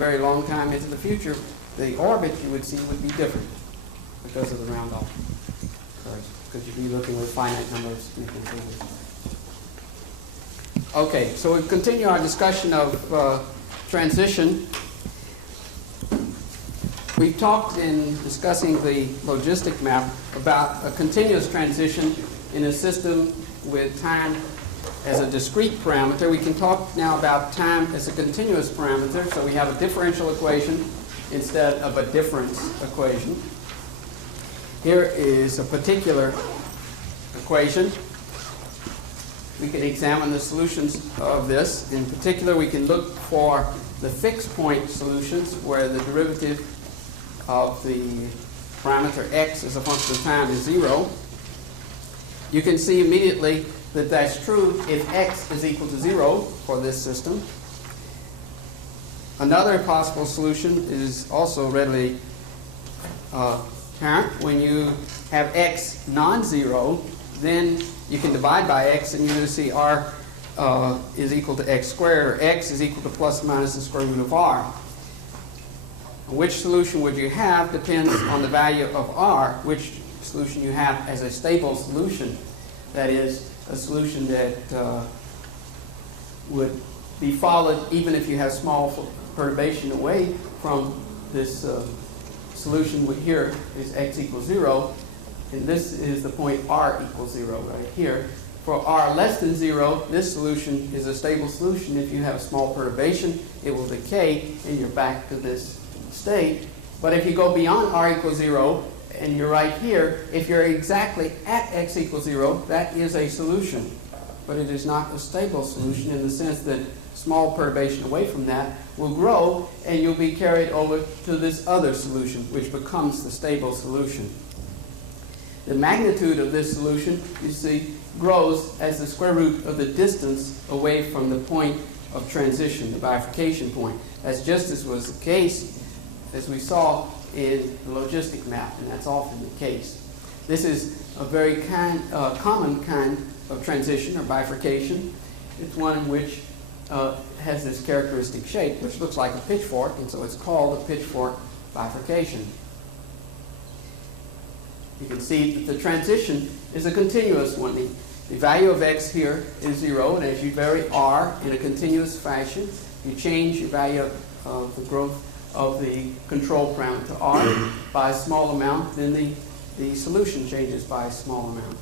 very long time into the future, the orbit you would see would be different because of the round off. Because you'd be looking with finite number of significant figures. Okay, so we continue our discussion of transition. We've talked in discussing the logistic map about a continuous transition in a system with time as a discrete parameter. We can talk now about time as a continuous parameter, so we have a differential equation instead of a difference equation. Here is a particular equation. We can examine the solutions of this. In particular, we can look for the fixed point solutions where the derivative of the parameter x as a function of time is 0. You can see immediately that that's true if x is equal to 0 for this system. Another possible solution is also readily apparent. When you have x non-zero, then you can divide by x and you're going to see r is equal to x squared, or x is equal to plus or minus the square root of r. Which solution would you have depends on the value of r, which solution you have as a stable solution. That is, a solution that would be followed even if you have small perturbation away from this solution. Here is x equals 0, and this is the point r equals 0 right here. For r less than 0, this solution is a stable solution. If you have a small perturbation, it will decay, and you're back to this state. But if you go beyond r equals 0, and you're right here, if you're exactly at x equals 0, that is a solution. But it is not a stable solution in the sense that small perturbation away from that will grow, and you'll be carried over to this other solution, which becomes the stable solution. The magnitude of this solution, you see, grows as the square root of the distance away from the point of transition, the bifurcation point. That's just as was the case, as we saw in the logistic map, and that's often the case. This is a very common kind of transition or bifurcation. It's one which has this characteristic shape, which looks like a pitchfork, and so it's called a pitchfork bifurcation. You can see that the transition is a continuous one. The value of x here is 0, and as you vary r in a continuous fashion, you change your value of the growth of the control parameter r by a small amount, then the solution changes by a small amount.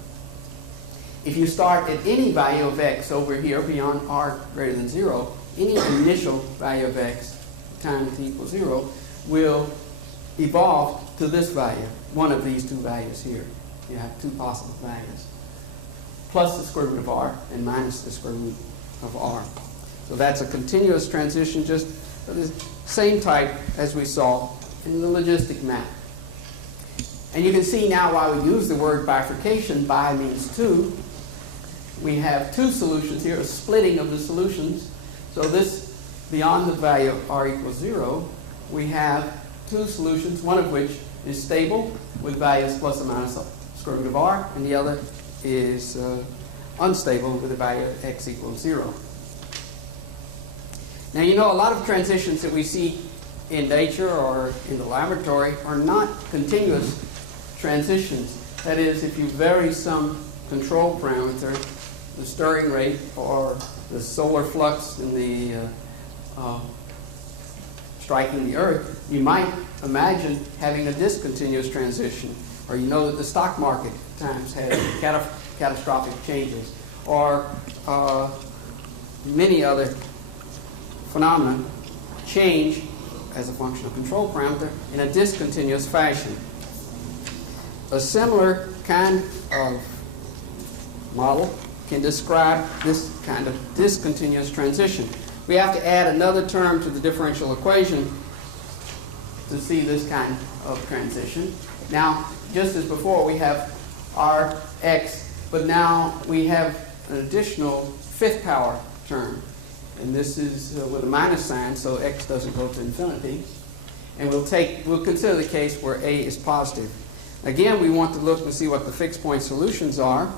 If you start at any value of x over here beyond r greater than 0, any initial value of x times t equals 0 will evolve to this value, one of these two values here. You have two possible values, plus the square root of r and minus the square root of r. So that's a continuous transition, just the same type as we saw in the logistic map. And you can see now why we use the word bifurcation. Bi means two. We have two solutions here, a splitting of the solutions. So this, beyond the value of r equals 0, we have two solutions, one of which is stable with values plus or minus the square root of r, and the other is unstable with a value of x equals 0. Now, you know, a lot of transitions that we see in nature or in the laboratory are not continuous transitions. That is, if you vary some control parameter, the stirring rate or the solar flux in the striking the Earth, you might imagine having a discontinuous transition. Or you know that the stock market at times has catastrophic changes, or many other phenomena change as a function of control parameter in a discontinuous fashion. A similar kind of model can describe this kind of discontinuous transition. We have to add another term to the differential equation to see this kind of transition. Now, just as before, we have Rx, but now we have an additional fifth power term. And this is with a minus sign, so x doesn't go to infinity. And we'll consider the case where a is positive. Again, we want to look and see what the fixed point solutions are.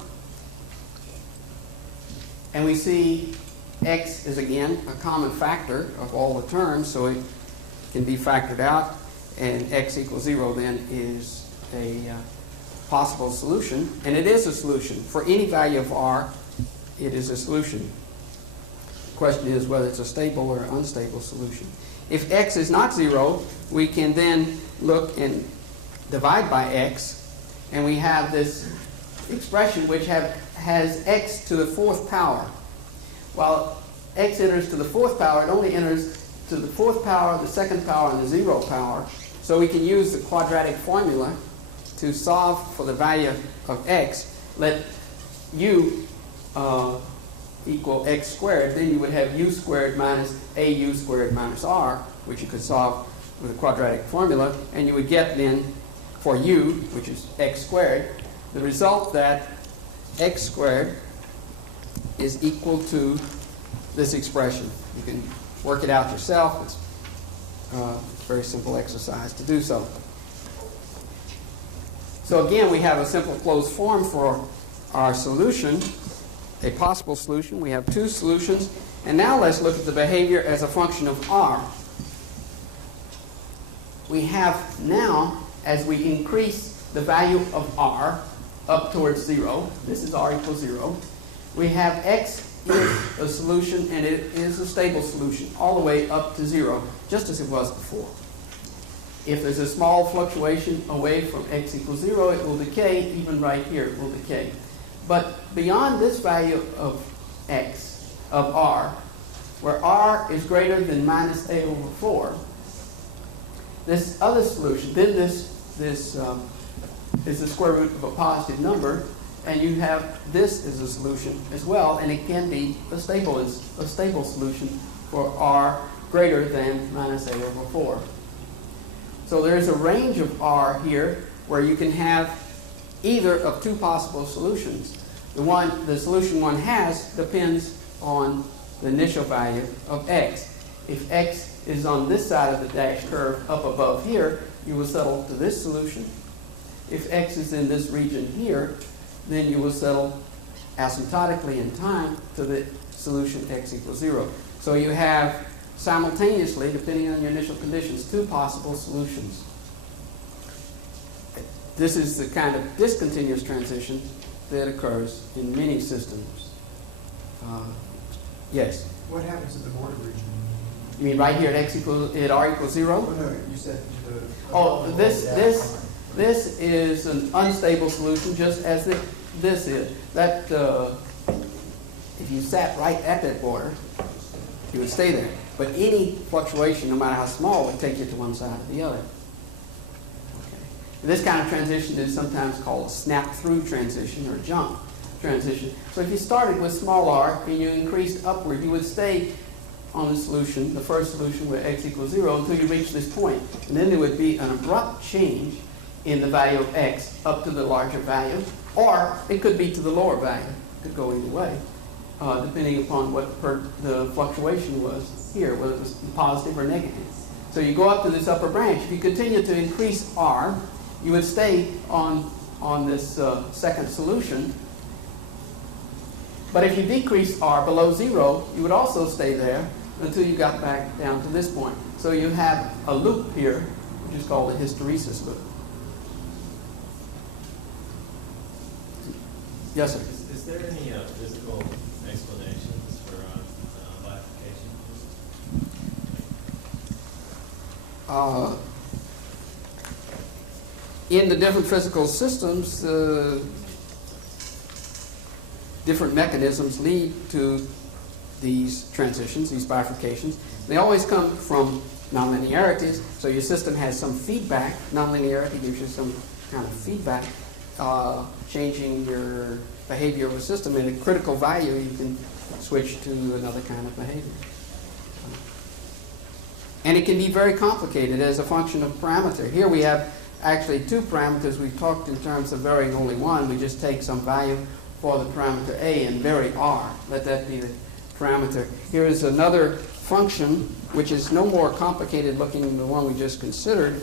And we see x is again a common factor of all the terms, so can be factored out, and x equals 0 then is a possible solution, and it is a solution. For any value of r, it is a solution. The question is whether it's a stable or unstable solution. If x is not 0, we can then look and divide by x, and we have this expression which has x to the 4th power. While x enters to the 4th power, it only enters to the 4th power, the 2nd power, and the 0 power. So we can use the quadratic formula to solve for the value of x. Let u equal x squared, then you would have u squared minus au squared minus r, which you could solve with a quadratic formula, and you would get then for u, which is x squared, the result that x squared is equal to this expression. You can work it out yourself. It's a very simple exercise to do so. So again, we have a simple closed form for our solution, a possible solution. We have two solutions. And now let's look at the behavior as a function of r. We have now, as we increase the value of r up towards 0, this is r equals 0, we have x is a solution, and it is a stable solution all the way up to 0, just as it was before. If there's a small fluctuation away from x equals 0, it will decay. Even right here, it will decay. But beyond this value of x, of r, where r is greater than minus a over 4, this other solution, then this is the square root of a positive number, and you have this as a solution as well, and it can be a stable solution for r greater than minus a over 4. So there is a range of r here where you can have either of two possible solutions. The solution one has depends on the initial value of x. If x is on this side of the dash curve up above here, you will settle to this solution. If x is in this region here, then you will settle asymptotically in time to the solution x equals 0. So you have simultaneously, depending on your initial conditions, two possible solutions. This is the kind of discontinuous transition that occurs in many systems. Yes? What happens at the border region? You mean right here at r equals 0? Oh, no, you said This is an unstable solution, just as this is. That if you sat right at that border, you would stay there. But any fluctuation, no matter how small, would take you to one side or the other. Okay. This kind of transition is sometimes called a snap-through transition or jump transition. So if you started with small r and you increased upward, you would stay on the solution, the first solution where x equals 0, until you reach this point. And then there would be an abrupt change in the value of x up to the larger value, or it could be to the lower value. It could go either way, depending upon what the fluctuation was here, whether it was positive or negative. So you go up to this upper branch. If you continue to increase r, you would stay on this second solution. But if you decrease r below 0, you would also stay there until you got back down to this point. So you have a loop here, which is called a hysteresis loop. Yes, sir? Is there any physical explanations for bifurcation? In the different physical systems, different mechanisms lead to these transitions, these bifurcations. They always come from nonlinearities, so your system has some feedback. Nonlinearity gives you some kind of feedback, changing your behavior of a system. And at a critical value, you can switch to another kind of behavior. And it can be very complicated as a function of parameter. Here we have actually two parameters. We've talked in terms of varying only one. We just take some value for the parameter a and vary r. Let that be the parameter. Here is another function which is no more complicated looking than the one we just considered.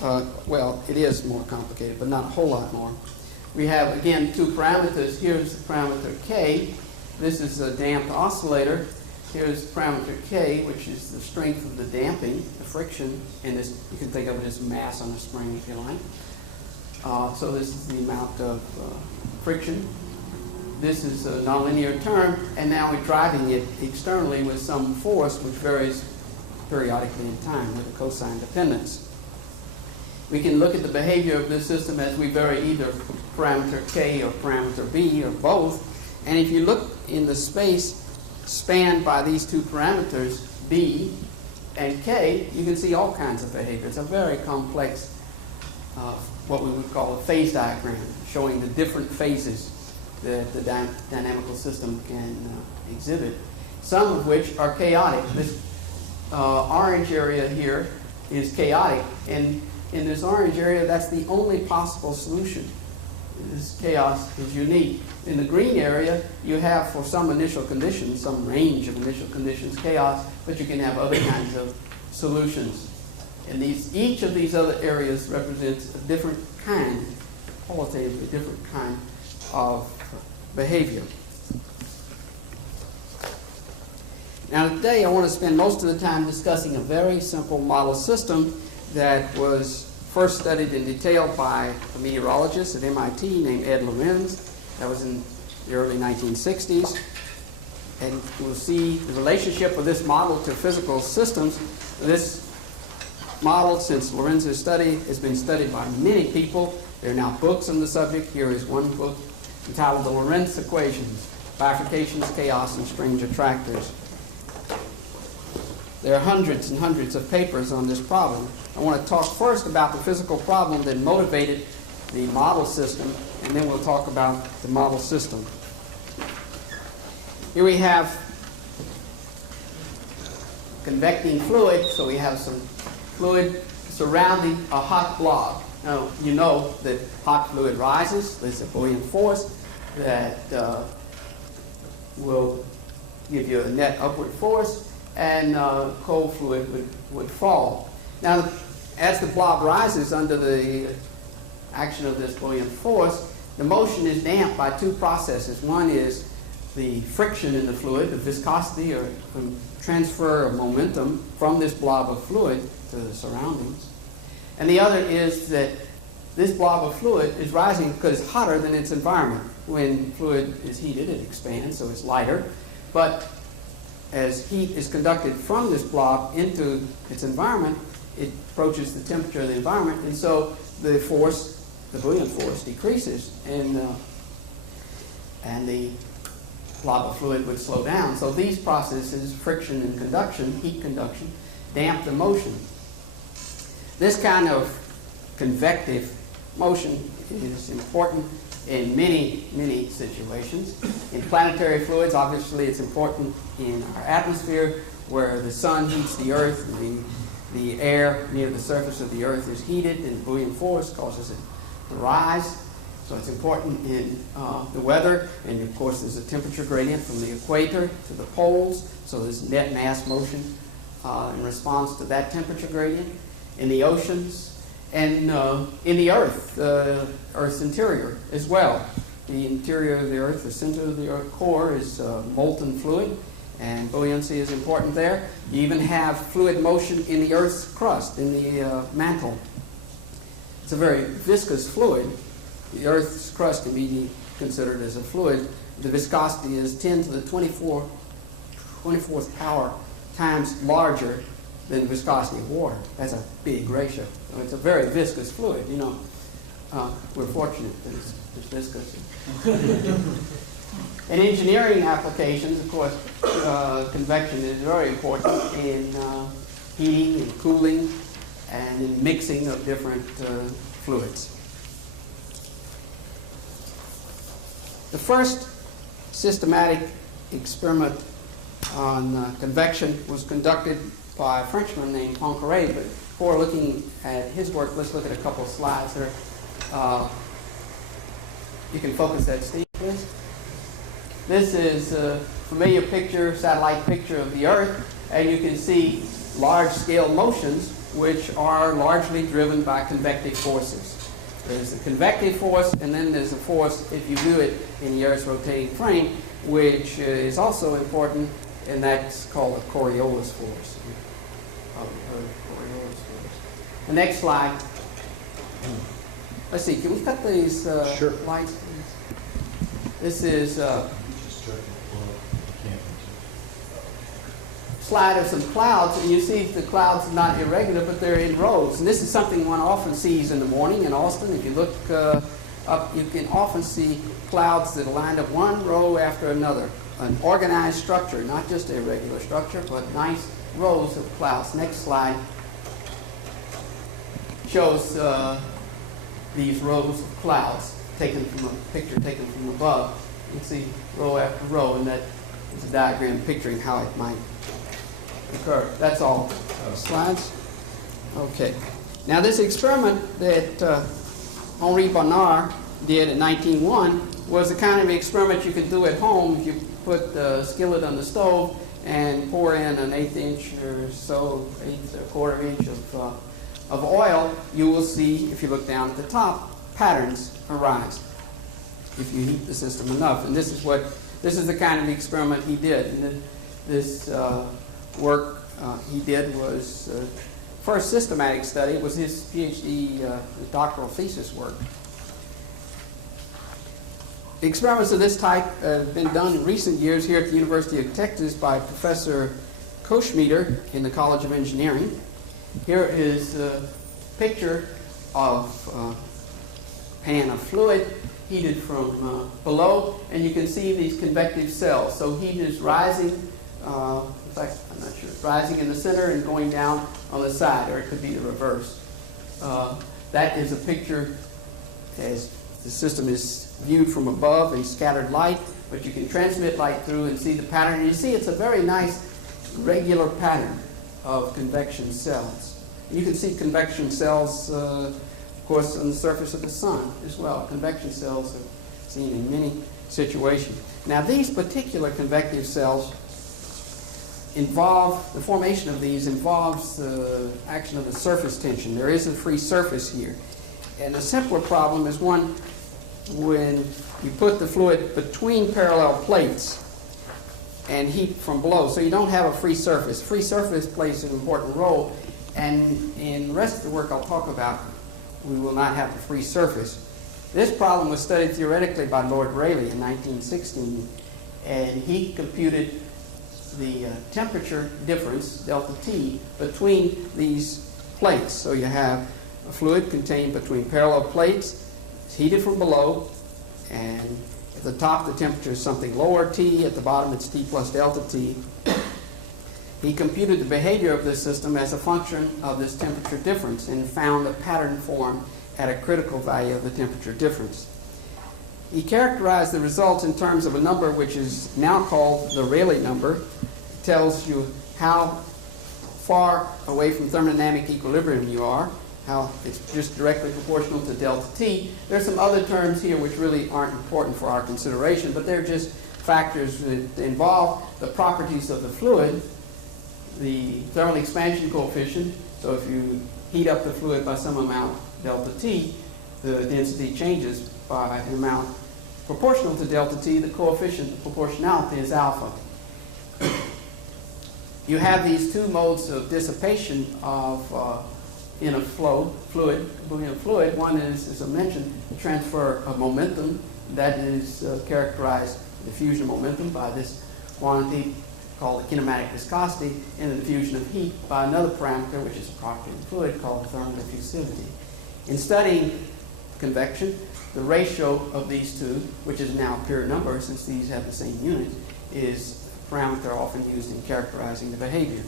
Well, it is more complicated, but not a whole lot more. We have, again, two parameters. Here's the parameter k. This is a damped oscillator. Here's parameter K, which is the strength of the damping, the friction, and this, you can think of it as mass on a spring if you like. So this is the amount of friction. This is a nonlinear term, and now we're driving it externally with some force which varies periodically in time with a cosine dependence. We can look at the behavior of this system as we vary either parameter K or parameter B or both. And if you look in the space spanned by these two parameters, B and K, you can see all kinds of behavior. It's a very complex, what we would call a phase diagram, showing the different phases that the dynamical system can exhibit, some of which are chaotic. This orange area here is chaotic, and in this orange area, that's the only possible solution. This chaos is unique. In the green area, you have, for some initial conditions, some range of initial conditions, chaos, but you can have other kinds of solutions. And each of these other areas represents a different kind, qualitatively different kind of behavior. Now today I want to spend most of the time discussing a very simple model system that was first studied in detail by a meteorologist at MIT named Ed Lorenz. That was in the early 1960s. And we'll see the relationship of this model to physical systems. This model, since Lorenz's study, has been studied by many people. There are now books on the subject. Here is one book entitled The Lorenz Equations, Bifurcations, Chaos, and Strange Attractors. There are hundreds and hundreds of papers on this problem. I want to talk first about the physical problem that motivated the model system, and then we'll talk about the model system. Here we have convecting fluid, so we have some fluid surrounding a hot blob. Now, you know that hot fluid rises. There's a buoyant force that will give you a net upward force, and cold fluid would fall. Now, as the blob rises under the action of this buoyant force, the motion is damped by two processes. One is the friction in the fluid, the viscosity or transfer of momentum from this blob of fluid to the surroundings. And the other is that this blob of fluid is rising because it's hotter than its environment. When fluid is heated, it expands, so it's lighter. But as heat is conducted from this blob into its environment, it approaches the temperature of the environment, and so the force, the buoyant force, decreases, and the blob of fluid would slow down. So these processes, friction and conduction, heat conduction, damp the motion. This kind of convective motion is important in many, many situations. In planetary fluids, obviously, it's important in our atmosphere, where the sun heats the earth, the air near the surface of the earth is heated, and the buoyant force causes it to rise. So it's important in the weather, and of course there's a temperature gradient from the equator to the poles, so there's net mass motion in response to that temperature gradient. In the oceans, and in the Earth, Earth's interior as well. The interior of the Earth, the center of the Earth core, is molten fluid, and buoyancy is important there. You even have fluid motion in the Earth's crust, in the mantle. It's a very viscous fluid. The Earth's crust can be considered as a fluid. The viscosity is 10 to the 24th power times larger than the viscosity of water. That's a big ratio. So it's a very viscous fluid. You know, we're fortunate that it's viscous. In engineering applications, of course, convection is very important in heating and cooling and in mixing of different fluids. The first systematic experiment on convection was conducted by a Frenchman named Poincaré, but before looking at his work, let's look at a couple of slides here. You can focus that, Steve, please. This is a familiar picture, satellite picture of the Earth, and you can see large-scale motions which are largely driven by convective forces. There's a convective force, and then there's a force, if you view it in the Earth's rotating frame, which is also important and that's called the Coriolis force. Coriolis force. The next slide. Let's see, can we cut these Sure. lights, please? This is slide of some clouds, and you see the clouds are not irregular, but they're in rows. And this is something one often sees in the morning in Austin. If you look up, you can often see clouds that are lined up one row after another. An organized structure, not just a irregular structure, but nice rows of clouds. Next slide shows these rows of clouds taken from a picture taken from above. You can see row after row, and that is a diagram picturing how it might occur. That's all. Slides? Okay. Now this experiment that Henri Bonnard did in 1901 was the kind of experiment you could do at home if you put the skillet on the stove and pour in an 1/8 inch or so, 1/4 inch of oil. You will see, if you look down at the top, patterns arise if you heat the system enough. And this is the kind of experiment he did. And this work he did was first systematic study. It was his PhD, doctoral thesis work. Experiments of this type have been done in recent years here at the University of Texas by Professor Koschmieder in the College of Engineering. Here is a picture of a pan of fluid heated from below, and you can see these convective cells. So heat is rising, in fact, I'm not sure, it's rising in the center and going down on the side, or it could be the reverse. That is a picture as the system is viewed from above in scattered light, but you can transmit light through and see the pattern. And you see it's a very nice regular pattern of convection cells. And you can see convection cells, of course, on the surface of the sun as well. Convection cells are seen in many situations. Now these particular convective cells the formation of these involves the action of the surface tension. There is a free surface here. And a simpler problem is one when you put the fluid between parallel plates and heat from below. So you don't have a free surface. Free surface plays an important role. And in the rest of the work I'll talk about, we will not have a free surface. This problem was studied theoretically by Lord Rayleigh in 1916, and he computed the temperature difference, delta T, between these plates. So you have a fluid contained between parallel plates. It's heated from below, and at the top the temperature is something lower T, at the bottom it's T plus delta T. He computed the behavior of this system as a function of this temperature difference and found a pattern form at a critical value of the temperature difference. He characterized the results in terms of a number which is now called the Rayleigh number. It tells you how far away from thermodynamic equilibrium you are, how it's just directly proportional to delta T. There's some other terms here which really aren't important for our consideration, but they're just factors that involve the properties of the fluid, the thermal expansion coefficient. So if you heat up the fluid by some amount, delta T, the density changes by an amount proportional to delta T. The coefficient of proportionality is alpha. You have these two modes of dissipation of in a fluid. One is, as I mentioned, the transfer of momentum. That is characterized, diffusion momentum, by this quantity called the kinematic viscosity, and the diffusion of heat by another parameter, which is a property of the fluid, called the thermal diffusivity. In studying convection, the ratio of these two, which is now a pure number since these have the same unit, is a parameter often used in characterizing the behavior.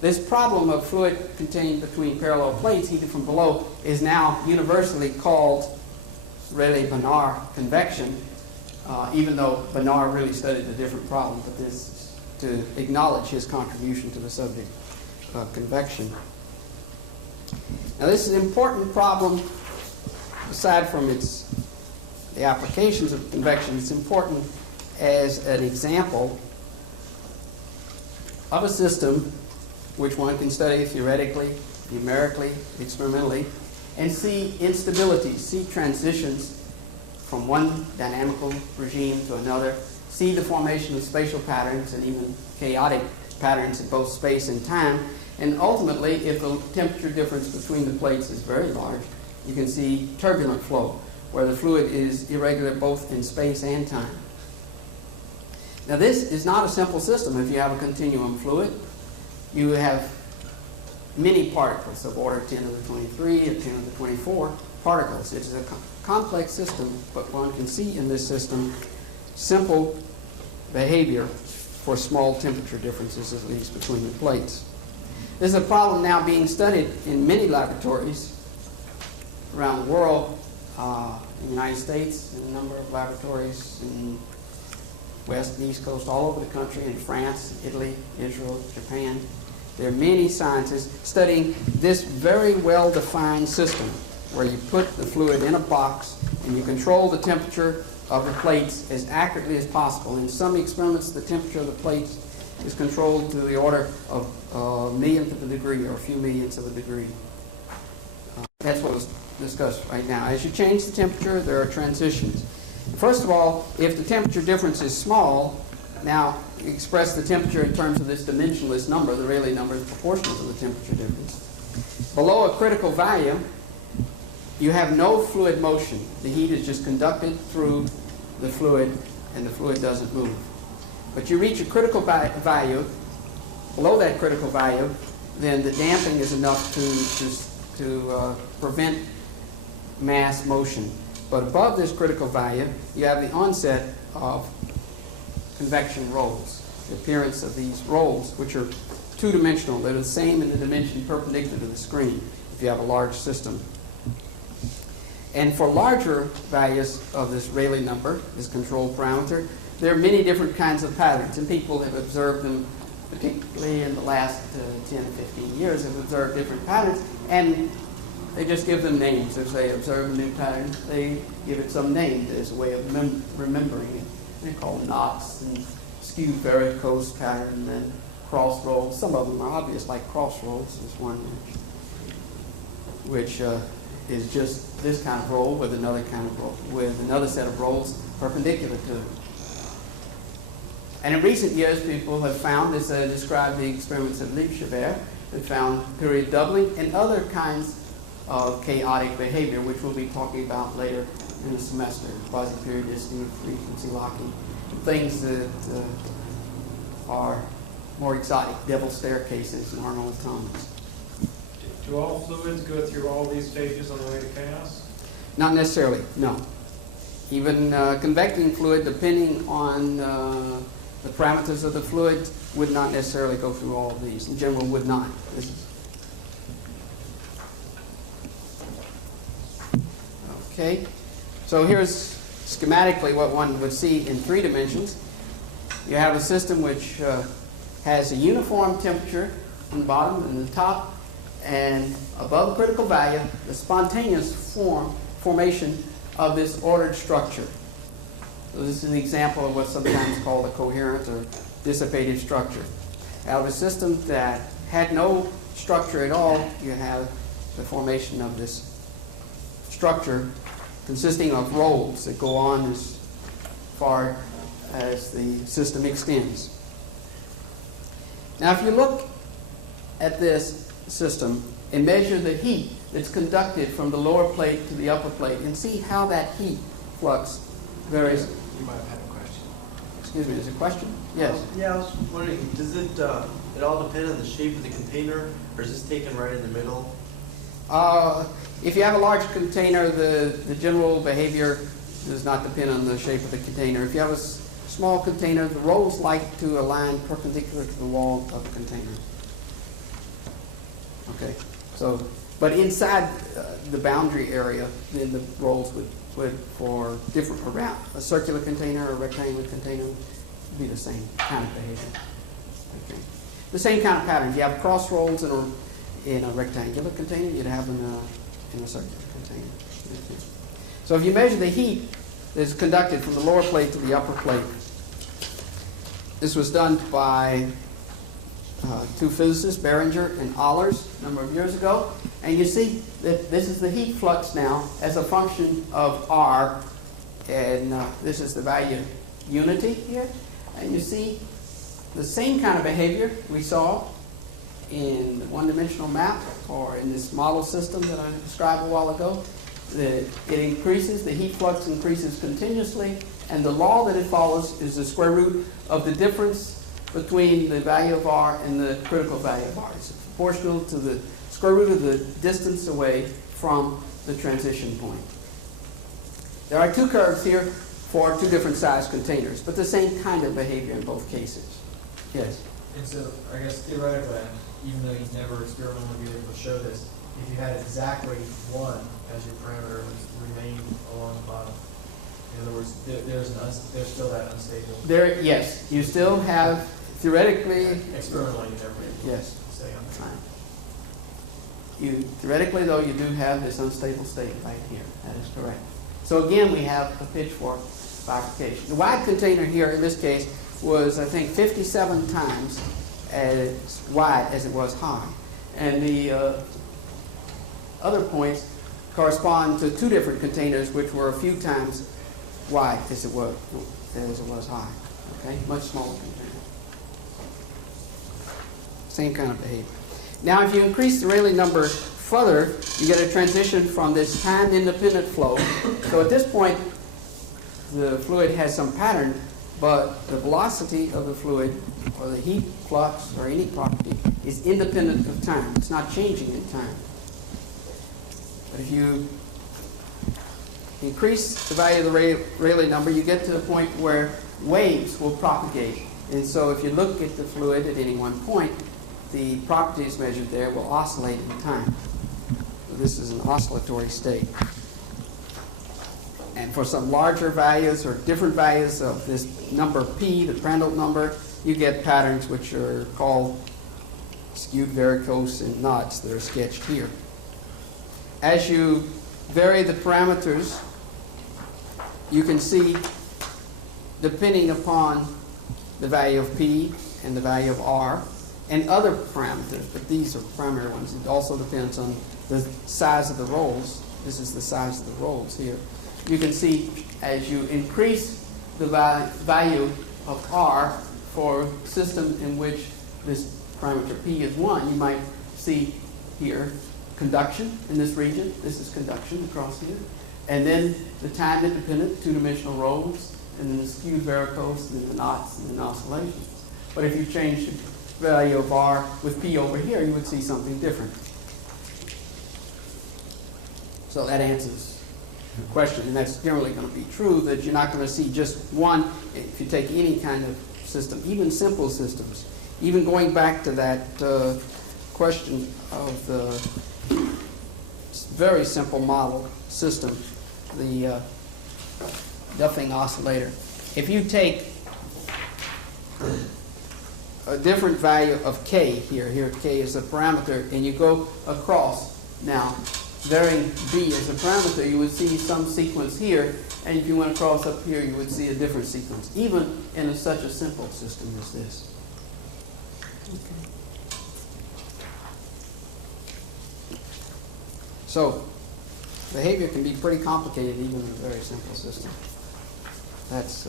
This problem of fluid contained between parallel plates heated from below is now universally called Rayleigh-Bonnard convection, even though Bonnard really studied a different problem, but this is to acknowledge his contribution to the subject of convection. Now this is an important problem. Aside from the applications of convection, it's important as an example of a system which one can study theoretically, numerically, experimentally, and see instabilities, see transitions from one dynamical regime to another, see the formation of spatial patterns and even chaotic patterns in both space and time. And ultimately, if the temperature difference between the plates is very large, you can see turbulent flow, where the fluid is irregular both in space and time. Now, this is not a simple system. If you have a continuum fluid, you have many particles of order 10 to the 23 and 10 to the 24 particles. It is a complex system, but one can see in this system simple behavior for small temperature differences, at least between the plates. This is a problem now being studied in many laboratories around the world, in the United States, in a number of laboratories in West and East Coast, all over the country, in France, Italy, Israel, Japan. There are many scientists studying this very well-defined system where you put the fluid in a box and you control the temperature of the plates as accurately as possible. In some experiments, the temperature of the plates is controlled to the order of a millionth of a degree or a few millionths of a degree. That's what was discussed right now. As you change the temperature, there are transitions. First of all, if the temperature difference is small, now express the temperature in terms of this dimensionless number. The Rayleigh number is proportional to the temperature difference. Below a critical value, you have no fluid motion. The heat is just conducted through the fluid, and the fluid doesn't move. But you reach a critical value, below that critical value, then the damping is enough to prevent mass motion. But above this critical value, you have the onset of convection rolls, the appearance of these rolls, which are two-dimensional. They're the same in the dimension perpendicular to the screen if you have a large system. And for larger values of this Rayleigh number, this control parameter, there are many different kinds of patterns, and people have observed them, particularly in the last 10 to 15 years, have observed different patterns, and they just give them names. If they observe a new pattern, they give it some name as a way of remembering it. They call knots and skewed varicose pattern and then cross rolls. Some of them are obvious, like cross rolls. There's one which is just this kind of roll with another kind of roll, with another set of rolls perpendicular to it. And in recent years, people have found, as I described the experiments of Liebscher, have found period doubling and other kinds of chaotic behavior, which we'll be talking about later in the semester, quasi-periodicity, frequency locking, things that are more exotic, devil staircases and Arnold atoms. Do all fluids go through all these stages on the way to chaos? Not necessarily, no. Even convecting fluid, depending on the parameters of the fluid, would not necessarily go through all of these. In general, would not. Okay, so here's schematically what one would see in 3 dimensions. You have a system which has a uniform temperature on the bottom and the top, and above the critical value, the spontaneous formation of this ordered structure. So this is an example of what's sometimes called a coherent or dissipative structure. Out of a system that had no structure at all, you have the formation of this structure consisting of rolls that go on as far as the system extends. Now, if you look at this system and measure the heat that's conducted from the lower plate to the upper plate and see how that heat flux varies. You might have had a question. Excuse me, is there a question? Yes. Yeah, I was wondering, does it all depend on the shape of the container, or is this taken right in the middle? If you have a large container, the general behavior does not depend on the shape of the container. If you have a small container, the rolls like to align perpendicular to the wall of the container. Okay, so, but inside the boundary area, then the rolls would for different, around a circular container or a rectangular container, be the same kind of behavior. Okay. The same kind of pattern. If you have cross rolls in a rectangular container, you'd have them in a circular container. Okay. So if you measure the heat that's conducted from the lower plate to the upper plate, this was done by 2 physicists, Behringer and Ehlers, a number of years ago. And you see that this is the heat flux now as a function of R, and this is the value unity here. And you see the same kind of behavior we saw in the one-dimensional map or in this model system that I described a while ago. It increases, the heat flux increases continuously, and the law that it follows is the square root of the difference between the value of R and the critical value of R. It's proportional to the square root of the distance away from the transition point. There are two curves here for two different size containers, but the same kind of behavior in both cases. Yes? And so, I guess theoretically, even though you've never experimentally been able to show this, if you had exactly 1 as your parameter, it would remain along the bottom. In other words, there's still that unstable. There, yes, you still have theoretically. Experimentally, you never been able Yes. to say on that. Right. You theoretically, though, you do have this unstable state right here. That is correct. So again, we have a pitchfork bifurcation. The wide container here, in this case, was I think 57 times as wide as it was high, and the other points correspond to two different containers, which were a few times wide as it was high. Okay, much smaller container. Same kind of behavior. Now, if you increase the Rayleigh number further, you get a transition from this time-independent flow. So at this point, the fluid has some pattern, but the velocity of the fluid, or the heat flux, or any property, is independent of time. It's not changing in time. But if you increase the value of the Rayleigh number, you get to the point where waves will propagate. And so if you look at the fluid at any one point, the properties measured there will oscillate in time. So this is an oscillatory state. And for some larger values or different values of this number P, the Prandtl number, you get patterns which are called skewed varicose and knots that are sketched here. As you vary the parameters, you can see, depending upon the value of P and the value of R and other parameters, but these are primary ones. It also depends on the size of the rolls. This is the size of the rolls here. You can see as you increase the value of R for a system in which this parameter P is 1, you might see here conduction in this region. This is conduction across here. And then the time-independent two-dimensional rolls, and then the skewed varicose, and then the knots, and then oscillations. But if you change the value of R with P over here, you would see something different. So that answers the question, and that's generally going to be true, that you're not going to see just one. If you take any kind of system, even simple systems, even going back to that question of the very simple model system, the Duffing oscillator. If you take a different value of K here K is a parameter, and you go across now, varying B as a parameter, you would see some sequence here, and if you went across up here, you would see a different sequence, even in such a simple system as this. Okay. So, behavior can be pretty complicated even in a very simple system. That's,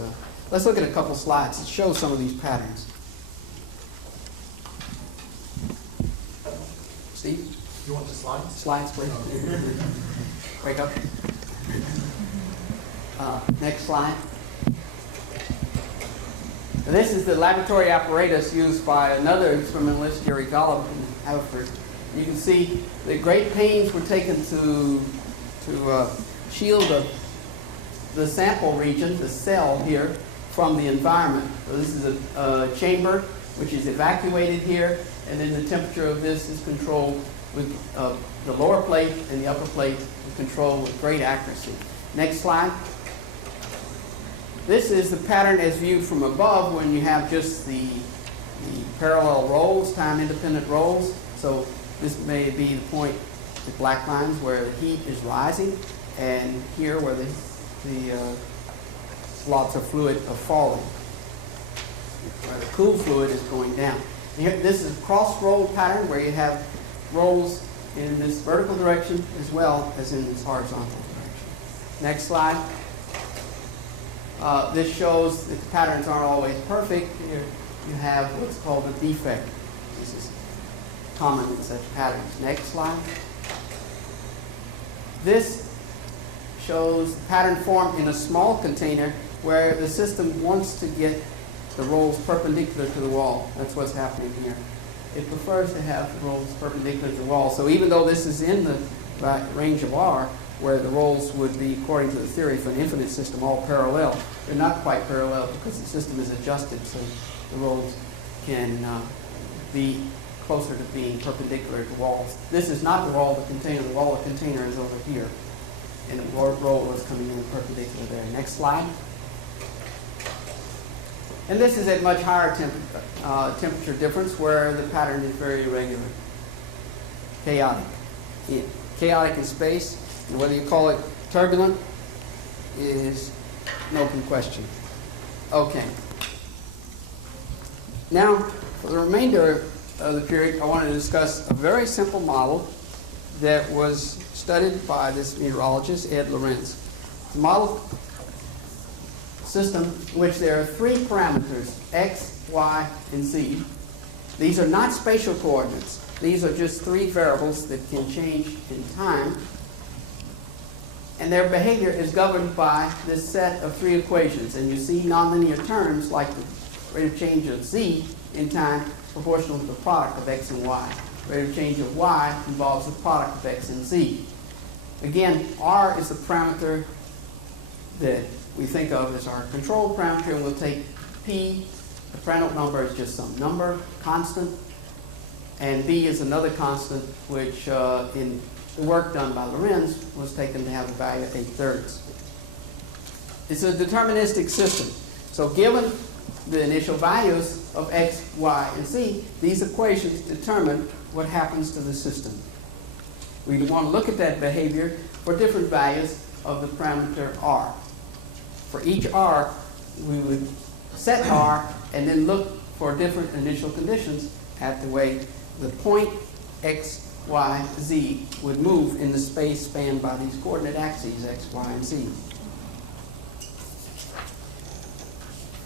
let's look at a couple slides that show some of these patterns. Steve? You want the slides? Slides, please. Wake up. Next slide. And this is the laboratory apparatus used by another experimentalist, Jerry Golub in Haverford. You can see that great pains were taken to shield the sample region, the cell here, from the environment. So this is a chamber which is evacuated here, and then the temperature of this is controlled with the lower plate and the upper plate is controlled with great accuracy. Next slide. This is the pattern as viewed from above when you have just the parallel rolls, time-independent rolls. So this may be the point, the black lines, where the heat is rising, and here where the lots of fluid are falling, where the cool fluid is going down. Here, this is a cross-roll pattern where you have rolls in this vertical direction as well as in this horizontal direction. Next slide. This shows that the patterns aren't always perfect. Here you have what's called a defect. This is common in such patterns. Next slide. This shows the pattern formed in a small container where the system wants to get the rolls perpendicular to the wall. That's what's happening here. It prefers to have the rolls perpendicular to the wall. So even though this is in the range of R, where the rolls would be, according to the theory for an infinite system, all parallel, they're not quite parallel because the system is adjusted so the rolls can be closer to being perpendicular to walls. This is not the wall of the container. The wall of the container is over here. And the roll is coming in perpendicular there. Next slide. And this is at much higher temperature difference where the pattern is very irregular, chaotic. Chaotic in space, and whether you call it turbulent is an open question. Okay. Now, for the remainder of the period, I want to discuss a very simple model that was studied by this meteorologist, Ed Lorenz. The model system in which there are three parameters, x, y, and z. These are not spatial coordinates. These are just three variables that can change in time. And their behavior is governed by this set of three equations. And you see nonlinear terms like the rate of change of z in time proportional to the product of x and y. Rate of change of y involves the product of x and z. Again, r is the parameter that we think of as our control parameter, and we'll take p, the Prandtl number is just some number, constant, and b is another constant, which in the work done by Lorenz was taken to have a value of 8/3. It's a deterministic system. So given the initial values of x, y, and z, these equations determine what happens to the system. We want to look at that behavior for different values of the parameter r. For each r, we would set r and then look for different initial conditions at the way the point x, y, z would move in the space spanned by these coordinate axes, x, y, and z.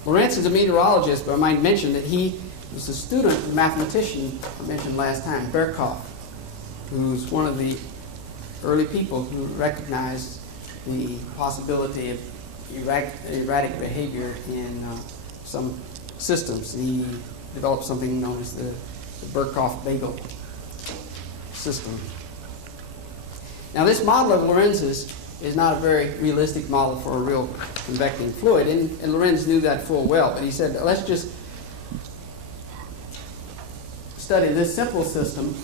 Lorenz is a meteorologist, but I might mention that he was a student, a mathematician I mentioned last time, Birkhoff, who's one of the early people who recognized the possibility of erratic behavior in some systems. He developed something known as the Birkhoff-Bagel system. Now, this model of Lorenz's is not a very realistic model for a real convecting fluid, and Lorenz knew that full well, but he said, let's just study this simple system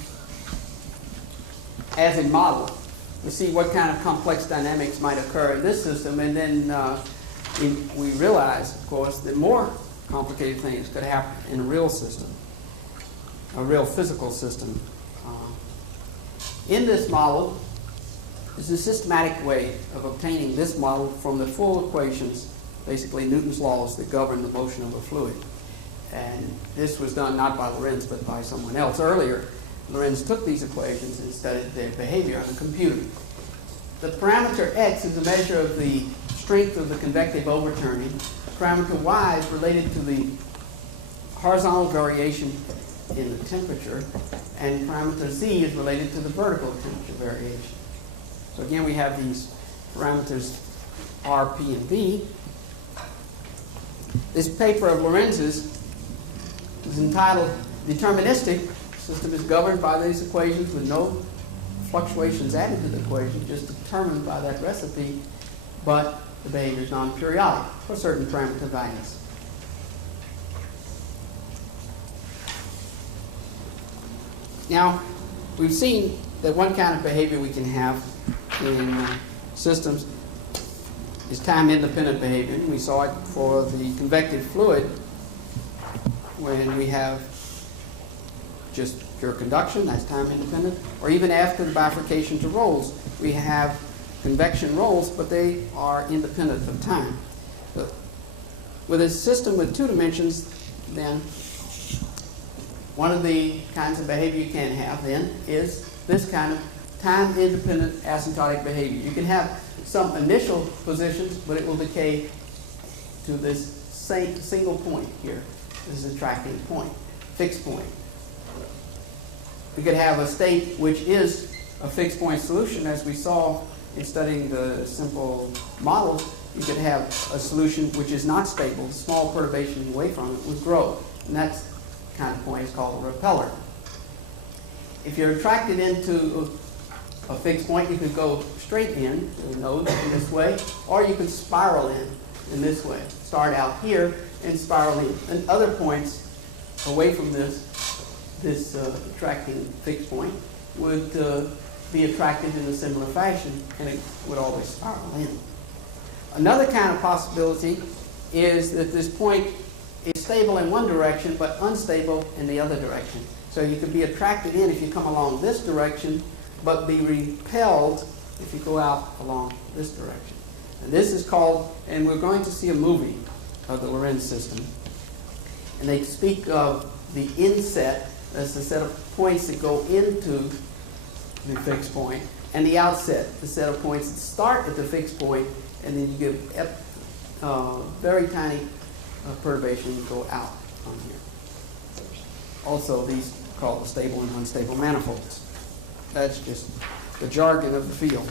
as a model to see what kind of complex dynamics might occur in this system, and then we realize, of course, that more complicated things could happen in a real system, a real physical system. In this model is a systematic way of obtaining this model from the full equations, basically Newton's laws that govern the motion of a fluid. And this was done not by Lorenz, but by someone else earlier. Lorenz took these equations and studied their behavior on a computer. The parameter x is a measure of the strength of the convective overturning. Parameter y is related to the horizontal variation in the temperature, and parameter z is related to the vertical temperature variation. So again, we have these parameters r, p, and v. This paper of Lorenz's is entitled Deterministic. The system is governed by these equations with no fluctuations added to the equation, just determined by that recipe, but the behavior is non-periodic for certain parameter values. Now, we've seen that one kind of behavior we can have in systems is time-independent behavior. We saw it for the convective fluid when we have just pure conduction, that's time-independent, or even after the bifurcation to rolls, we have convection rolls, but they are independent of time. But with a system with two dimensions, then one of the kinds of behavior you can have then is this kind of time-independent asymptotic behavior. You can have some initial positions, but it will decay to this single point here. This is attracting point, fixed point. We could have a state which is a fixed point solution, as we saw in studying the simple models. You could have a solution which is not stable. Small perturbations away from it would grow. And that kind of point is called a repeller. If you're attracted into a fixed point, you could go straight in to the node in this way, or you could spiral in this way. Start out here and spiral in. And other points away from this attracting fixed point would be attracted in a similar fashion, and it would always spiral in. Another kind of possibility is that this point is stable in one direction but unstable in the other direction. So you could be attracted in if you come along this direction, but be repelled if you go out along this direction. And this is called, and we're going to see a movie of the Lorenz system, and they speak of the inset as the set of points that go into the fixed point, and the outset, the set of points that start at the fixed point, and then you get very tiny perturbations go out on here. Also, these are called the stable and unstable manifolds. That's just the jargon of the field.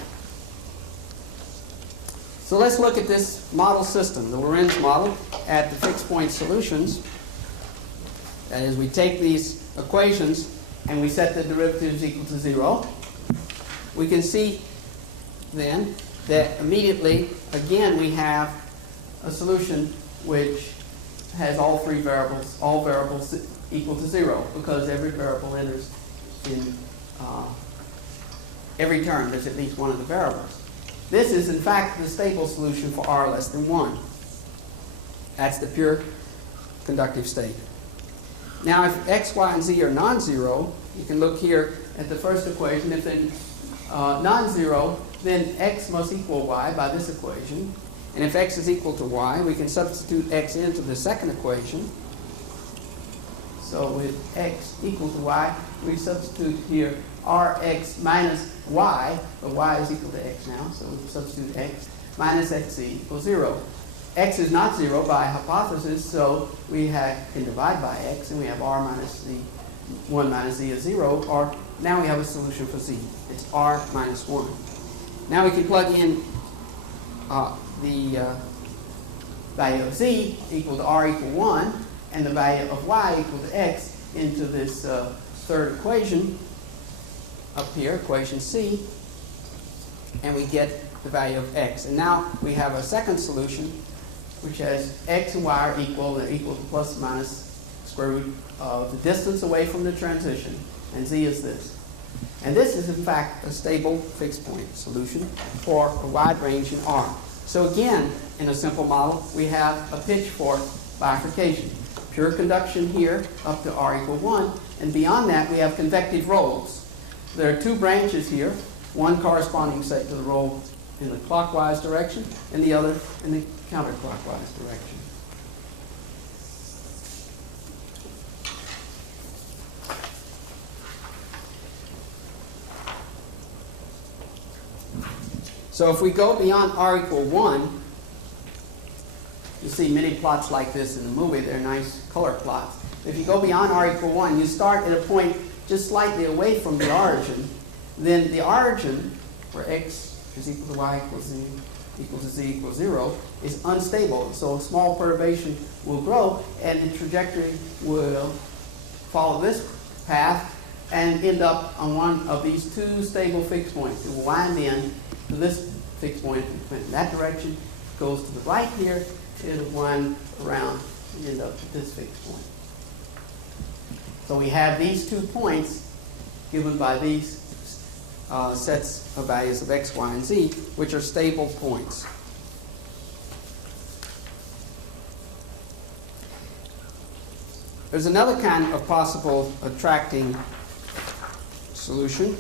So let's look at this model system, the Lorenz model, at the fixed point solutions. That is, we take these equations and we set the derivatives equal to 0. We can see then that immediately, again, we have a solution which has all variables equal to 0, because every variable enters in every term. There's at least one of the variables. This is, in fact, the stable solution for r less than 1. That's the pure conductive state. Now, if x, y, and z are non-zero, you can look here at the first equation. If they're non-zero, then x must equal y by this equation. And if x is equal to y, we can substitute x into the second equation. So with x equal to y, we substitute here rx minus y, but y is equal to x now, so we substitute x minus xz equals 0. X is not 0 by hypothesis, so we can divide by x, and we have r minus z, 1 minus z is 0, or now we have a solution for z. It's r minus 1. Now we can plug in the value of z equal to r equal 1, and the value of y equal to x into this third equation up here, equation C, and we get the value of x. And now we have a second solution which has x and y are equal. They're equal to plus or minus square root of the distance away from the transition, and z is this. And this is, in fact, a stable fixed point solution for a wide range in R. So again, in a simple model, we have a pitchfork bifurcation. Pure conduction here up to R equal 1, and beyond that we have convective rolls. There are two branches here, one corresponding, say, to the roll in the clockwise direction, and the other in the counterclockwise direction. So if we go beyond R equal 1, you see many plots like this in the movie. They're nice color plots. If you go beyond R equal 1, you start at a point just slightly away from the origin. Then the origin, where x is equal to y equals z equals 0, is unstable. So a small perturbation will grow, and the trajectory will follow this path and end up on one of these two stable fixed points. It will wind in to this fixed point in that direction, goes to the right here, it'll wind around and end up at this fixed point. So we have these 2 points given by these sets of values of x, y, and z, which are stable points. There's another kind of possible attracting solution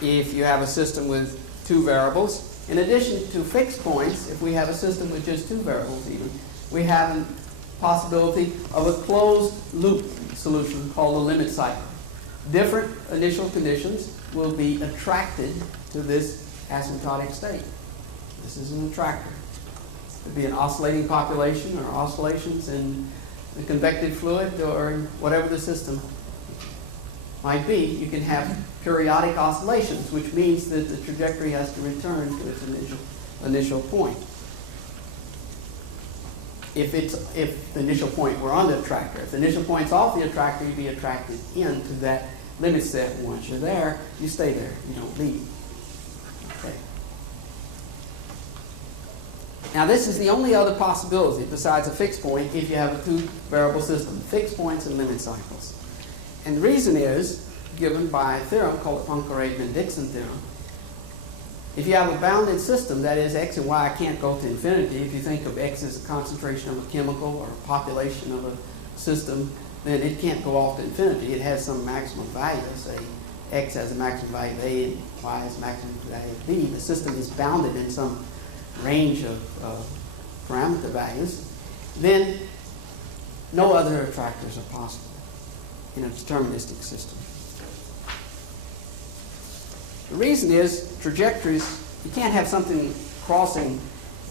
if you have a system with 2 variables. In addition to fixed points, if we have a system with just 2 variables even, we have a possibility of a closed loop solution called a limit cycle. Different initial conditions will be attracted to this asymptotic state. This is an attractor. It'd be an oscillating population or oscillations in the convective fluid or in whatever the system might be. You can have periodic oscillations, which means that the trajectory has to return to its initial point. If the initial point were on the attractor. If the initial point's off the attractor, you'd be attracted into that limit set. Once you're there, you stay there. You don't leave. Okay. Now this is the only other possibility besides a fixed point if you have a two-variable system, fixed points and limit cycles. And the reason is given by a theorem called the Poincare-Dixon theorem. If you have a bounded system, that is, x and y can't go to infinity. If you think of x as a concentration of a chemical or a population of a system, then it can't go off to infinity. It has some maximum value. Say x has a maximum value of a and y has a maximum value of b. The system is bounded in some range of parameter values. Then no other attractors are possible in a deterministic system. The reason is trajectories, you can't have something crossing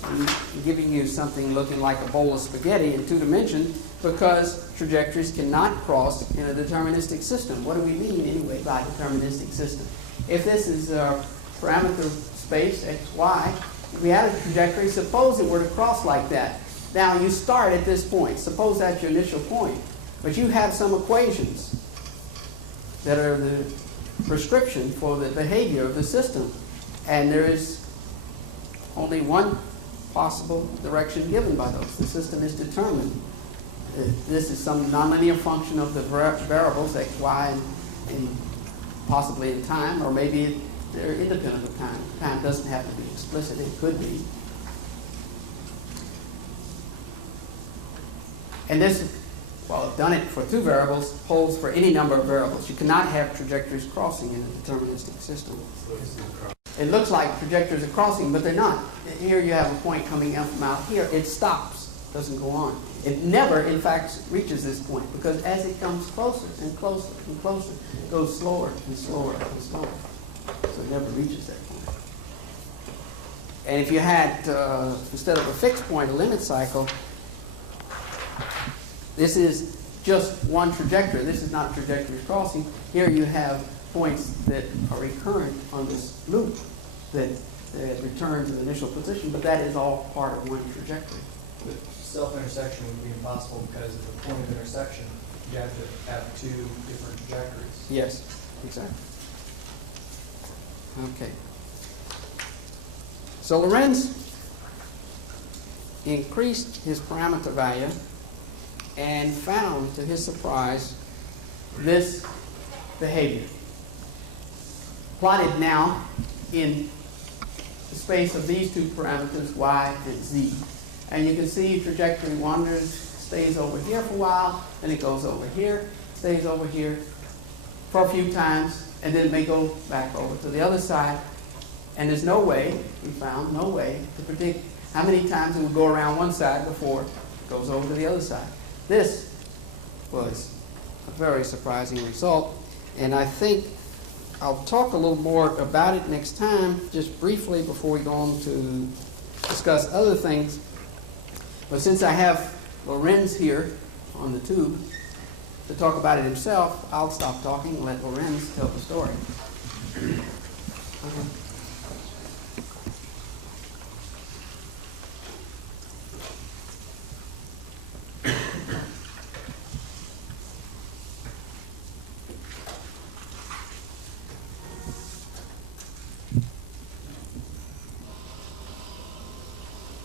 and giving you something looking like a bowl of spaghetti in 2 dimensions because trajectories cannot cross in a deterministic system. What do we mean anyway by deterministic system? If this is a parameter space, x, y, if we had a trajectory, suppose it were to cross like that. Now you start at this point. Suppose that's your initial point. But you have some equations that are the prescription for the behavior of the system. And there is only one possible direction given by those. The system is determined. This is some nonlinear function of the variables, x, y, and possibly in time, or maybe they're independent of time. Time doesn't have to be explicit. It could be. And this, well, I've done it for 2 variables, holds for any number of variables. You cannot have trajectories crossing in a deterministic system. It looks like trajectories are crossing, but they're not. Here you have a point coming in from out here. It stops, doesn't go on. It never, in fact, reaches this point because as it comes closer and closer and closer, it goes slower and slower and slower. So it never reaches that point. And if you had, instead of a fixed point, a limit cycle, this is just one trajectory. This is not trajectory crossing. Here you have points that are recurrent on this loop that return to the initial position, but that is all part of one trajectory. But self-intersection would be impossible because at the point of intersection, you have to have 2 different trajectories. Yes, exactly. Okay. So Lorenz increased his parameter value and found, to his surprise, this behavior. Plotted now in the space of these 2 parameters, y and z. And you can see trajectory wanders, stays over here for a while, then it goes over here, stays over here for a few times, and then it may go back over to the other side. And there's no way, we found, no way to predict how many times it will go around one side before it goes over to the other side. This was a very surprising result, and I think I'll talk a little more about it next time, just briefly before we go on to discuss other things. But since I have Lorenz here on the tube to talk about it himself, I'll stop talking and let Lorenz tell the story. Okay.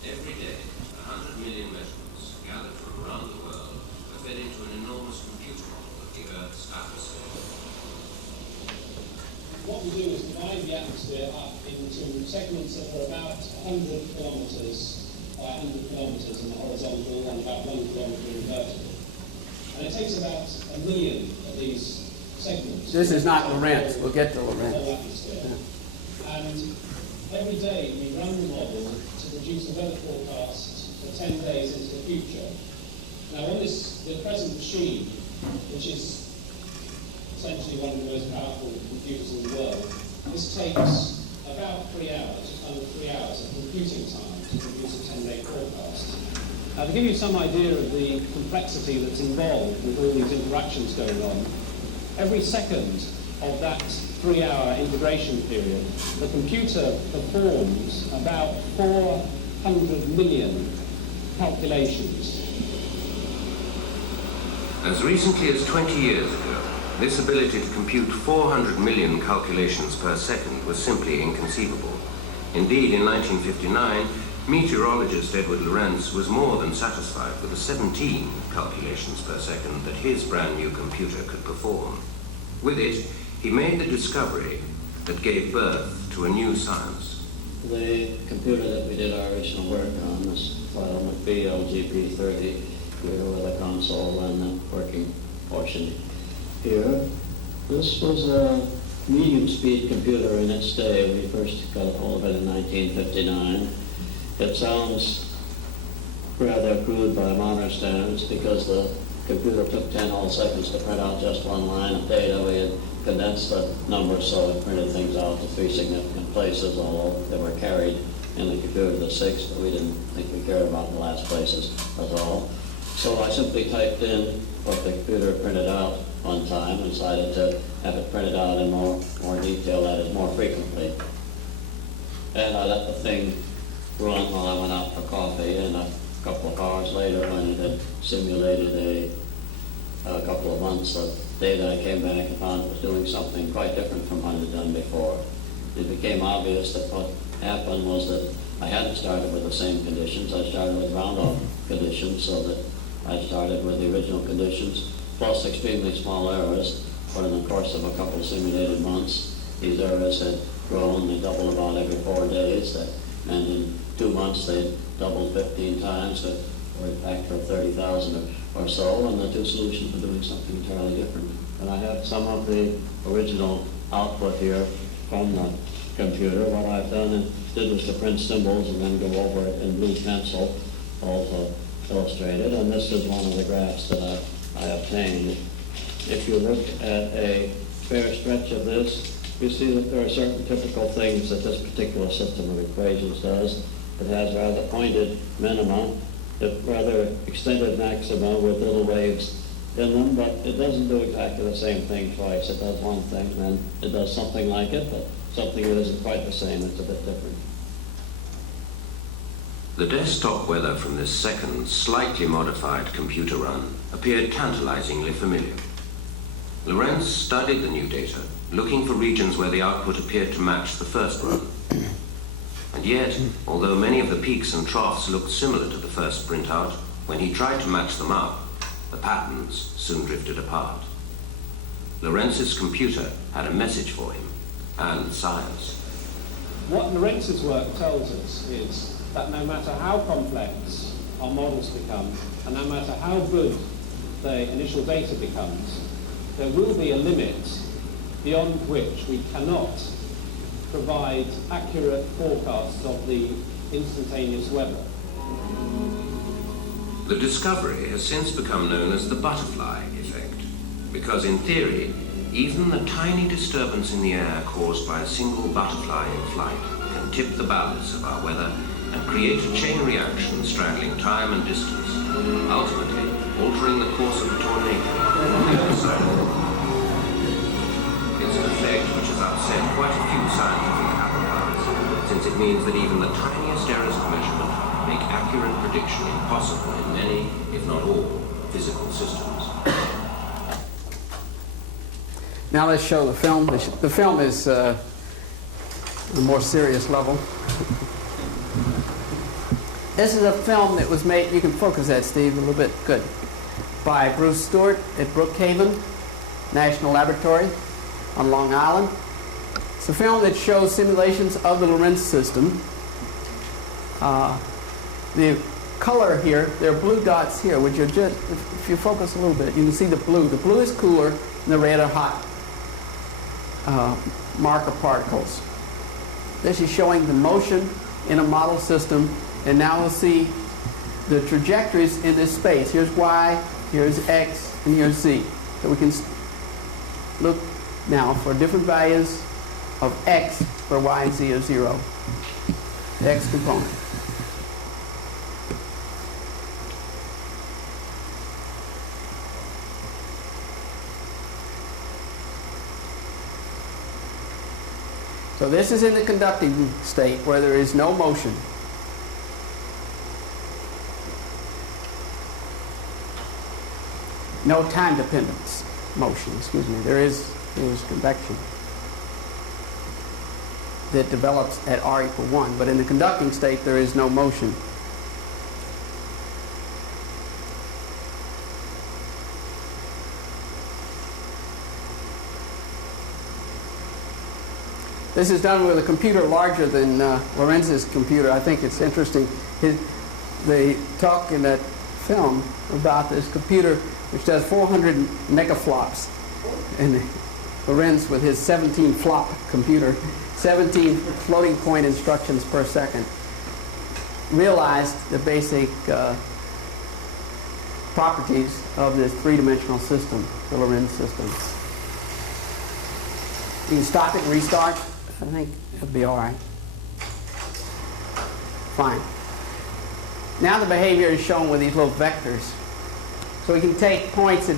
Every day, 100 million measurements gathered from around the world are fed into an enormous computer model of the Earth's atmosphere. What we do is divide the atmosphere up into segments that are about 100 kilometers by 100 kilometers in the horizontal and about 1 kilometer in the vertical. And it takes about 1 million of these segments. This is not Lorenz. We'll get to The Lorenz. whole atmosphere. And every day we run the model to produce a weather forecast for 10 days into the future. Now on the present machine, which is essentially one of the most powerful computers in the world, this takes about 3 hours, just under 3 hours of computing time to produce a 10-day forecast. Now, to give you some idea of the complexity that's involved with all these interactions going on, every second of that 3-hour integration period, the computer performs about 400 million calculations. As recently as 20 years ago, this ability to compute 400 million calculations per second was simply inconceivable. Indeed, in 1959, meteorologist Edward Lorenz was more than satisfied with the 17 calculations per second that his brand new computer could perform. With it, he made the discovery that gave birth to a new science. The computer that we did our original work on, this LGP30, here with a console and the working portion here. This was a medium-speed computer in its day. We first got a hold of it in 1959. It sounds rather crude by modern standards because the computer took 10 whole seconds to print out just one line of data. We had condensed the numbers so it printed things out to 3 significant places, although they were carried in the computer to 6, but we didn't think we cared about the last places at all. So I simply typed in what the computer printed out one time and decided to have it printed out in more detail, that is, more frequently. And I let the thing run while I went out for coffee, and a couple of hours later, when it had simulated a couple of months of data, I came back and found it was doing something quite different from what it had done before. It became obvious that what happened was that I hadn't started with the same conditions. I started with round-off conditions, so that I started with the original conditions, plus extremely small errors. But in the course of a couple of simulated months, these errors had grown. They doubled about every 4 days. And in 2 months, they doubled 15 times, or a factor of 30,000 or so, and the two solutions were doing something entirely different. And I have some of the original output here from the computer. What I've done and did was to print symbols and then go over it in blue pencil, also illustrated, and this is one of the graphs that I obtained. If you look at a fair stretch of this, you see that there are certain typical things that this particular system of equations does. It has rather pointed minima, rather extended maxima with little waves in them, but it doesn't do exactly the same thing twice. It does one thing, and then it does something like it, but something that isn't quite the same. It's a bit different. The desktop weather from this second, slightly modified computer run appeared tantalizingly familiar. Lorenz studied the new data, looking for regions where the output appeared to match the first run. And yet, although many of the peaks and troughs looked similar to the first printout, when he tried to match them up, the patterns soon drifted apart. Lorenz's computer had a message for him, and science. What Lorenz's work tells us is that no matter how complex our models become, and no matter how good the initial data becomes, there will be a limit beyond which we cannot provide accurate forecasts of the instantaneous weather. The discovery has since become known as the butterfly effect, because in theory, even the tiny disturbance in the air caused by a single butterfly in flight can tip the balance of our weather and create a chain reaction straddling time and distance, ultimately altering the course of a tornado on the other side of the world. It's an effect which has upset quite a few scientific apple carts, since it means that even the tiniest errors of measurement make accurate prediction impossible in many, if not all, physical systems. Now let's show the film. The film is a more serious level. This is a film that was made, you can focus that, Steve, a little bit, good, by Bruce Stewart at Brookhaven National Laboratory on Long Island. It's a film that shows simulations of the Lorenz system. The color here, there are blue dots here, which are just, if you focus a little bit, you can see the blue. The blue is cooler and the red are hot marker particles. This is showing the motion in a model system, and now we'll see the trajectories in this space. Here's Y, here's X, and here's Z. So we can look now for different values of X where Y and Z are 0. The X component. So this is in the conducting state where there is no motion. No time dependence motion, excuse me. There is convection that develops at r equal 1, but in the conducting state there is no motion. This is done with a computer larger than Lorenz's computer. I think it's interesting. They talk in that film about this computer which does 400 megaflops. And Lorenz with his 17 flop computer, 17 floating point instructions per second, realized the basic properties of this three-dimensional system, the Lorenz system. You can stop it and restart. I think it'll be all right. Fine. Now the behavior is shown with these little vectors. So we can take points that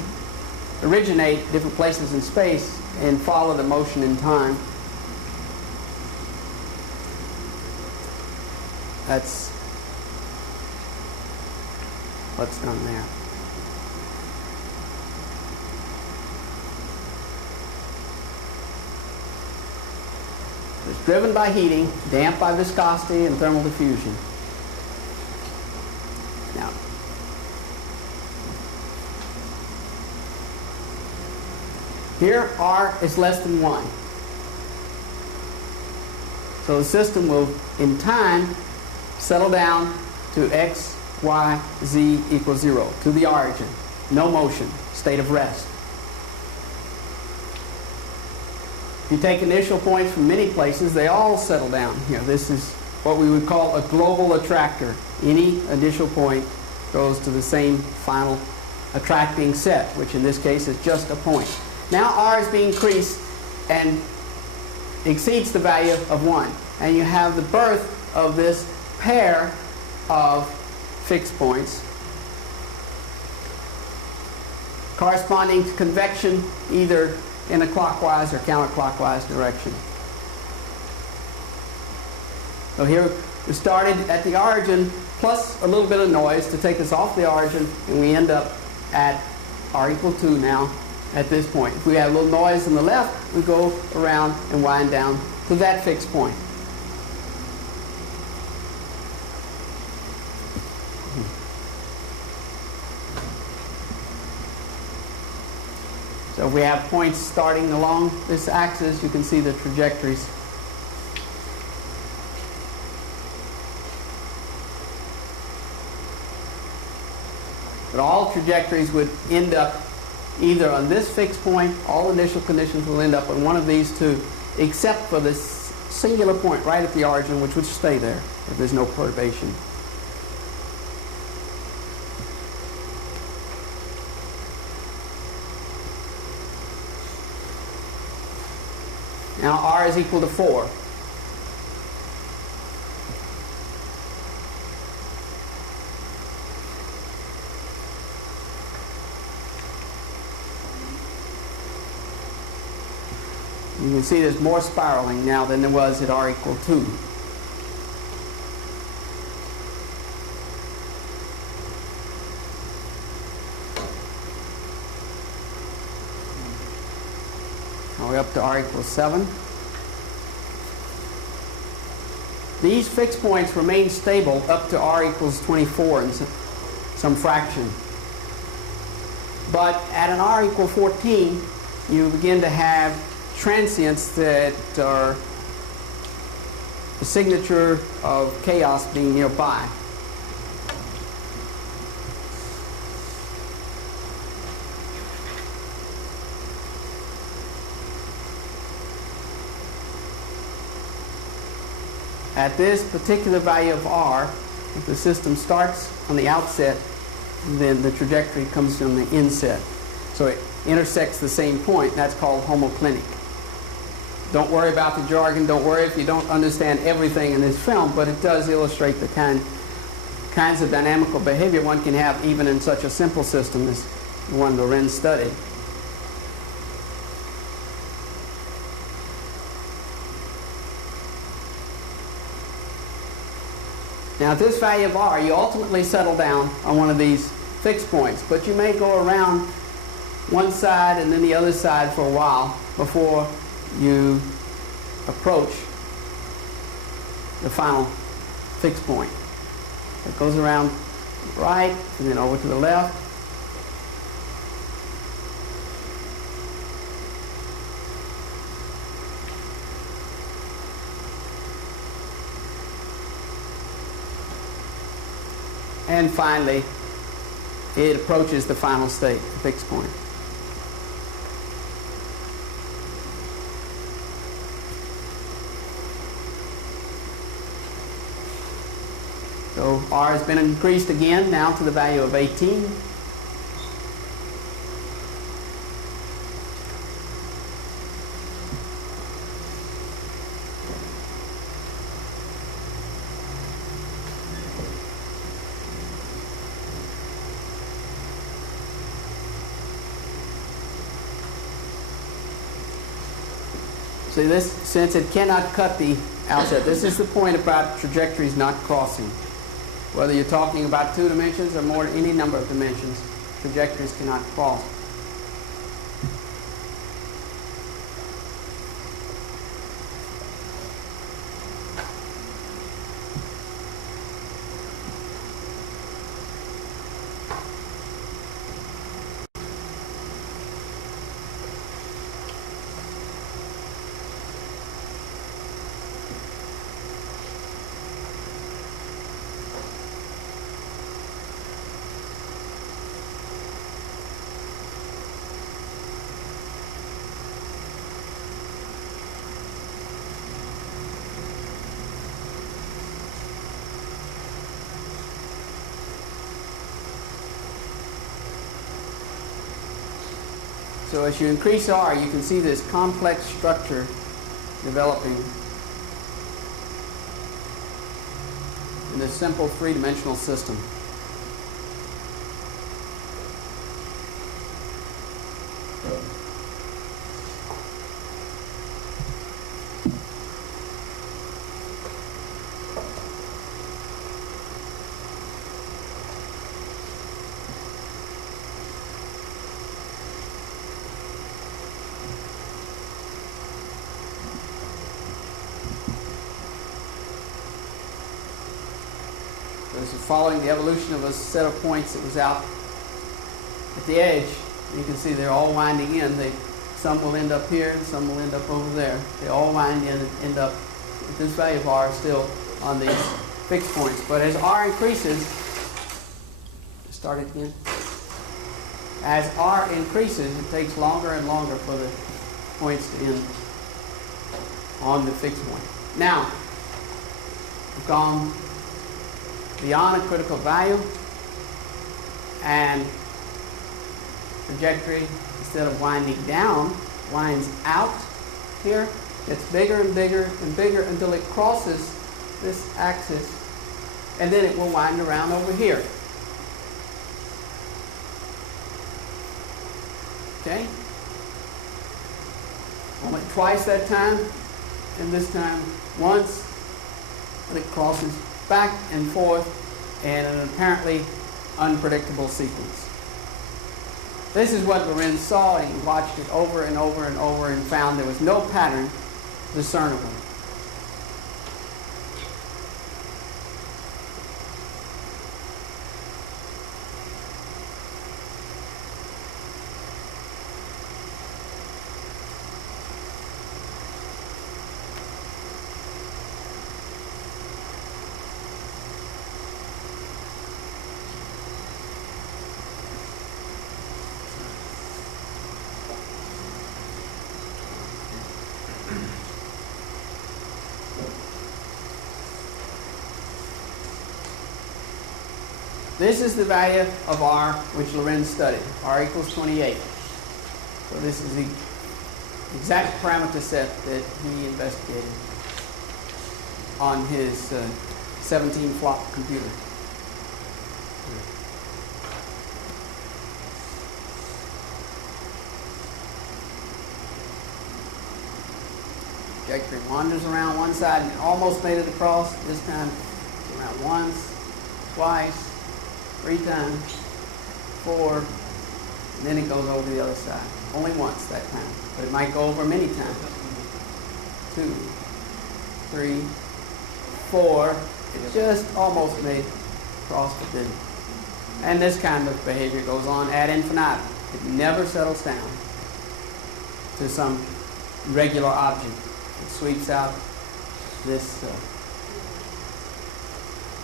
originate different places in space and follow the motion in time. That's what's done there. It's driven by heating, damped by viscosity and thermal diffusion. Now, here R is less than 1. So the system will, in time, settle down to x, y, z equals 0, to the origin. No motion, state of rest. If you take initial points from many places, they all settle down here. This is what we would call a global attractor. Any initial point goes to the same final attracting set, which in this case is just a point. Now R is being increased and exceeds the value of 1. And you have the birth of this pair of fixed points corresponding to convection either in a clockwise or counterclockwise direction. So here we started at the origin plus a little bit of noise to take us off the origin, and we end up at r equal 2 now at this point. If we have a little noise on the left, we go around and wind down to that fixed point. So if we have points starting along this axis, you can see the trajectories. But all trajectories would end up either on this fixed point, all initial conditions will end up on one of these two, except for this singular point right at the origin, which would stay there if there's no perturbation. Now R is equal to 4. You can see there's more spiraling now than there was at R equal 2. Now we're up to R equals 7. These fixed points remain stable up to R equals 24 and some fraction. But at an R equal 14, you begin to have transients that are the signature of chaos being nearby. At this particular value of R, if the system starts on the outset, then the trajectory comes from the inset. So it intersects the same point, and that's called homoclinic. Don't worry about the jargon. Don't worry if you don't understand everything in this film, but it does illustrate the kinds of dynamical behavior one can have even in such a simple system as the one Lorenz studied. Now at this value of r, you ultimately settle down on one of these fixed points, but you may go around one side and then the other side for a while before you approach the final fixed point. It goes around right and then over to the left. And finally, it approaches the final state, the fixed point. So r has been increased again now to the value of 18. See this, since it cannot cut the outset, this is the point about trajectories not crossing. Whether you're talking about 2 dimensions or more, any number of dimensions, trajectories cannot cross. So as you increase r, you can see this complex structure developing in this simple three-dimensional system. This is following the evolution of a set of points that was out at the edge. You can see they're all winding in. Some will end up here, and some will end up over there. They all wind in and end up with this value of r still on these fixed points. But as r increases, start it again. As r increases, it takes longer and longer for the points to end on the fixed point. Now, we've gone beyond a critical value, and trajectory, instead of winding down, winds out here. It's bigger and bigger and bigger until it crosses this axis, and then it will wind around over here. Okay? Only twice that time, and this time once, but it crosses back and forth in an apparently unpredictable sequence. This is what Lorenz saw, and he watched it over and over and over and found there was no pattern discernible. This is the value of r which Lorenz studied. R equals 28. So this is the exact parameter set that he investigated on his 17-flop computer. Trajectory wanders around one side and almost made it across. This time around once, twice, 3 times, 4, and then it goes over the other side. Only once that time, but it might go over many times. 2, 3, 4. It just almost made cross, but didn't. And this kind of behavior goes on ad infinitum. It never settles down to some regular object. It sweeps out this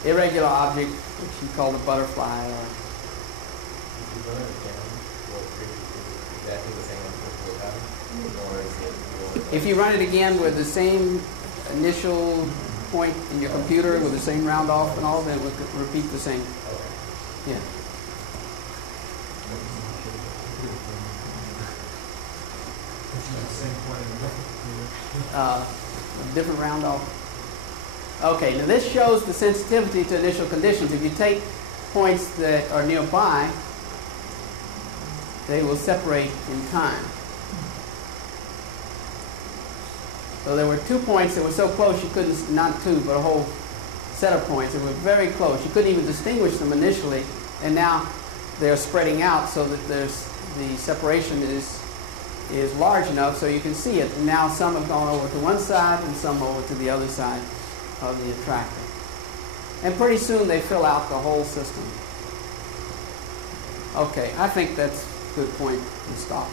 irregular object, which you call the butterfly. Or If you run it again, will it create exactly the same unpredictable pattern? Or is it more? if you run it again with the same initial point in your computer, with the same round off and all, then it will repeat the same. Yeah. Same point in the A different round off. Okay, now this shows the sensitivity to initial conditions. If you take points that are nearby, they will separate in time. So there were 2 points that were so close you couldn't, not 2, but a whole set of points that were very close. You couldn't even distinguish them initially, and now they're spreading out so that the separation is large enough so you can see it. And now some have gone over to one side and some over to the other side of the attractor. And pretty soon they fill out the whole system. Okay, I think that's a good point to stop.